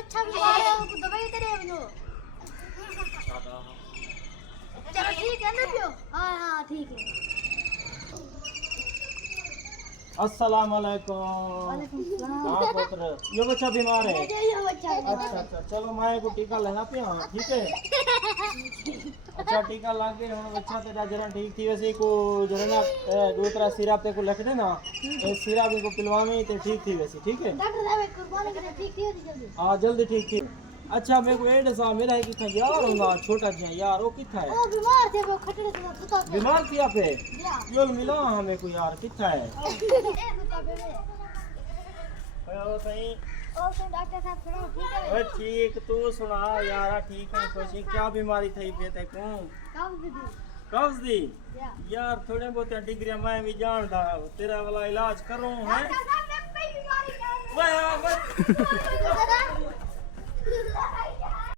बच्चा बीमार है उसको दवाई दे रहे हो। चलो ठीक है ना पियो। हाँ हाँ ठीक है। अस्सलाम वालेकुम। वालेकुम सलाम। हाँ पुत्र, ये बच्चा बीमार है। ये बच्चा अच्छा अच्छा, चलो मैं को टीका लेना पिया, ठीक है। अच्छा टीका लागे हम बच्चा तेरा जरा ठीक थी वैसे को जरा ना दूसरा सिरप ते को लिख देना, ये सिरप इनको पिलवावे ते ठीक थी वैसे, ठीक है। डॉक्टर साहब कुर्बानी करे ठीक थी जल्दी। हाँ जल्दी ठीक थी। अच्छा मेरे को एड सा मेरा है किथा यार होगा छोटा जिया यार वो किथा है। वो बीमार थे वो खटड़े से सुता थे। बीमार थी पे या यो मिला हमें को यार किथा है। ए सुता पे वे। ओ सही ओ से डॉक्टर साहब सुनो ठीक है। ओए ठीक तू सुना यार ठीक है खुशी क्या बीमारी थई पे ते को काम दीदी। कब्ज दी या यार थोड़े बहुत डिग्री मैं भी जानदा तेरा वाला इलाज करूं है। डॉक्टर साहब ने कोई बीमारी नहीं ओए